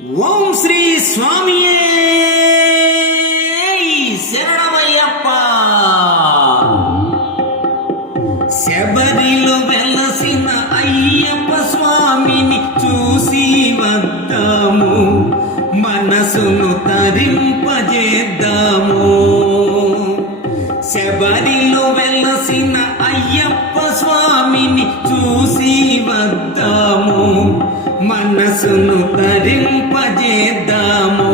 ఓం శ్రీ స్వామియే శరణమయ్యప్ప. శబరిలో వెలసిన అయ్యప్ప స్వామిని చూసి వద్దాము, మనసును తరింపజేద్దాము. శబరిలో వెలసిన అయ్యప్ప స్వామిని చూసి వద్దాము, మనసును తరింపజేద్దాము.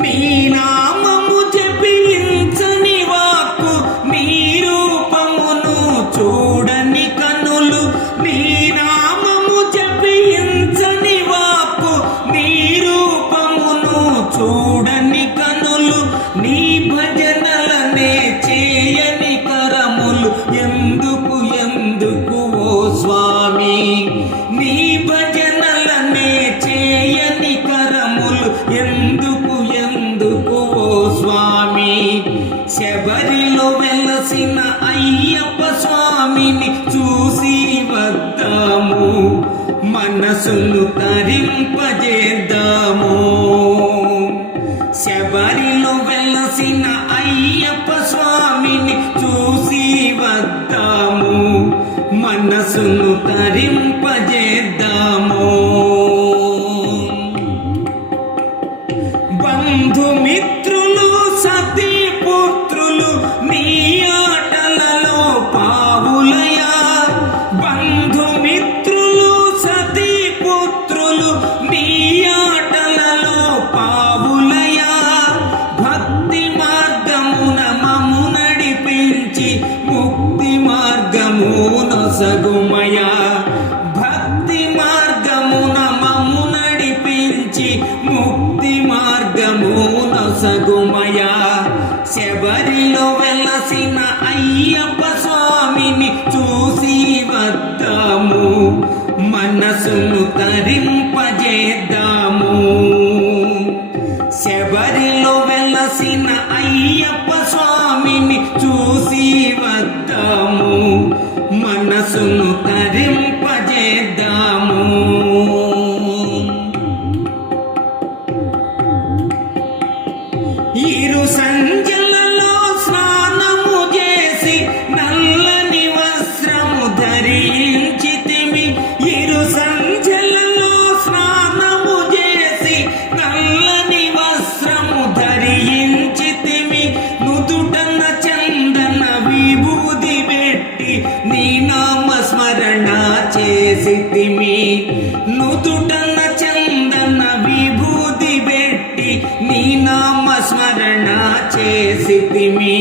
నీ నామము జపించని వాక్కు, నీ రూపమును చూడని కనులు. నీ నామము జపించని వాక్కు, నీ రూపమును చూడని కనులు. నీ భజనలనే చేయని కరములు, ఎందుకు ఎందుకు ఓ స్వామి? నీ భజనలనే చేయని కరములు, ఎందుకు ఎందుకు ఓ స్వామి? శబరిలో వెలసిన అయ్యప్ప స్వామిని చూసి వద్దాము, మనసును తరింపజేద్దాము. శబరిలో వెలసిన అయ్యప్ప స్వామిని చూసి వద్దాము, మనసును తరింపజేద్దాము. బంధుమిత్రులు సతీ పుత్రులు నీ ఆటలలో పావులయా. బంధుమిత్రులు సతీ పుత్రులు నీ ఆటలలో పావులయా. భక్తి మార్గమున మము నడిపించి ముక్తి మార్గమున సగుమయా. భక్తి మార్గమున మము నడిపించి ముక్తి మార్గమున సగుమయా. శబరిలో వెలసిన అయ్యప్ప స్వామిని చూసి వద్దాము, మనసును తరింపజేద్దాము. శబరిలో వెలసిన అయ్యప్ప స్వామిని చూసి వద్దాము, మనసును తరింపజేద్దాము. ఇరు సంజలలో స్నానము చేసి నల్లని వస్త్రము ధరించితిమి. ఇరు సంజలలో స్నానము చేసి నల్లని వస్త్రము ధరించితిమి. నుదుటన చందన విభూది పెట్టి నీ నామ స్మరణ చేసితిమి. నుదుటన చందన విభూది పెట్టి నీ నామ స్మరణ చేసితిమి.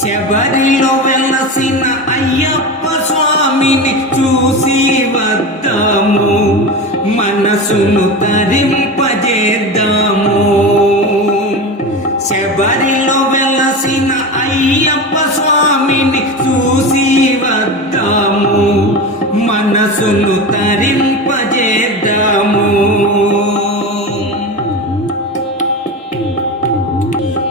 శబరిలో వెలసిన అయ్యప్ప స్వామిని చూసి వద్దాము, మనసును తరింపజేద్దాము. శబరిలో వెలసిన అయ్యప్ప స్వామిని చూసి వద్దాము, మనసును తరింపజేద్దాము.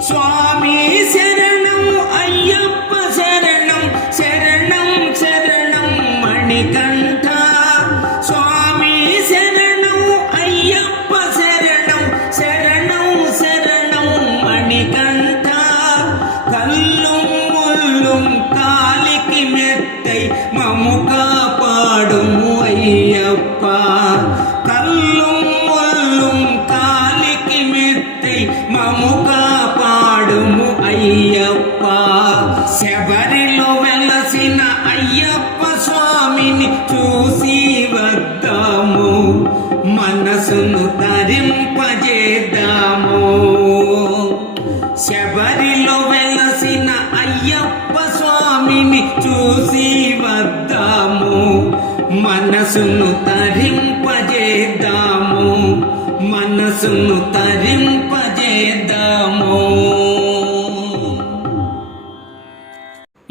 స్వామి శరణం అయ్యప్ప శరణం, శరణం శరణం మణికంఠ. స్వామి శరణం అయ్యప్ప శరణం, శరణం శరణం మణికంఠ. కల్లుం ముల్లుం కాలికి మెత్తై మము కాపాడుము అయ్యప్ప. కల్లుం ముల్లుం కాలికి మెత్తై మము కాపాడుము అయ్యప్ప. శబరిలో వెలసిన అయ్యప్ప స్వామిని చూసి వద్దాము, మనసును తరింపజేద్దాము. శబరిలో వెలసిన అయ్యప్ప స్వామిని చూసి వద్దాము, మనసును తరింపజేద్దాము, మనసును తరింపజేద్దాము.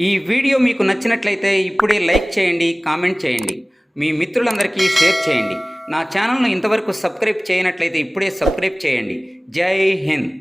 ఈ వీడియో మీకు నచ్చినట్లయితే ఇప్పుడే లైక్ చేయండి, కామెంట్ చేయండి, మీ మిత్రులందరికీ షేర్ చేయండి. నా ఛానల్ను ఇంతవరకు సబ్స్క్రైబ్ చేయనట్లయితే ఇప్పుడే సబ్స్క్రైబ్ చేయండి. జై హింద్.